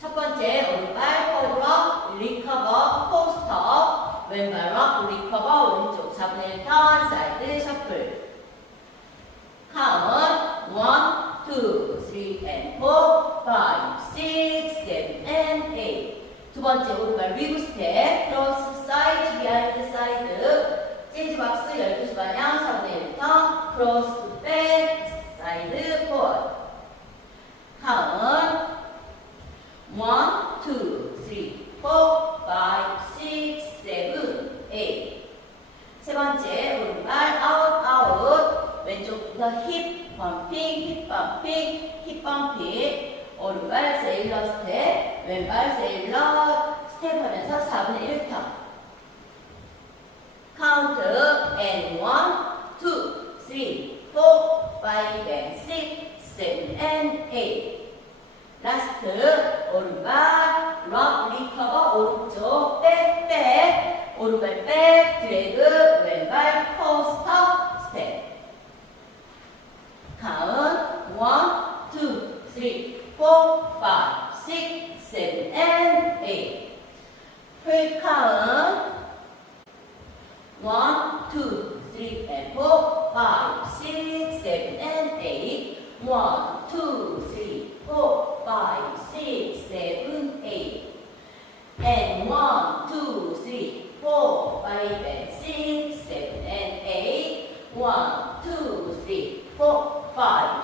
첫 번째 오른발 포드럭 리커버 포스터. 왼발 럭 리커버 왼쪽. 4분의 1 턴 사이드 셔플. 카운트 1, 2, 3 and 4 5, 6, 7 and 8두 번째 오른발 리브 스텝. 크로스 사이드 비하인드 사이드. 재즈 박스 12시 방향 4분의 1 턴 크로스 One, two, three, four, five, six, seven, eight. 세 번째, 오른발, 아웃, 아웃. 왼쪽부터 힙, 범핑, 힙, 범핑, 힙, 범핑. 오른발, 세일러 스텝, 왼발, 세일러 스텝 하면서 4분의 1 턴. Count and one, two, three, four, five, six, seven, eight. 라스트 오른발 럭 리커버 오른쪽 백백. 오른발 백 드래그 왼발 포스터 스텝. 카운트 원, 투, 쓰리, 포, 파이브, 식, 세븐 앤 에잇. 풀 카운트 원, 투, 쓰리, 앤 포, 파이브, 식, 세븐 앤 에잇. 원, five and six, seven and eight, one, two, three, four, five.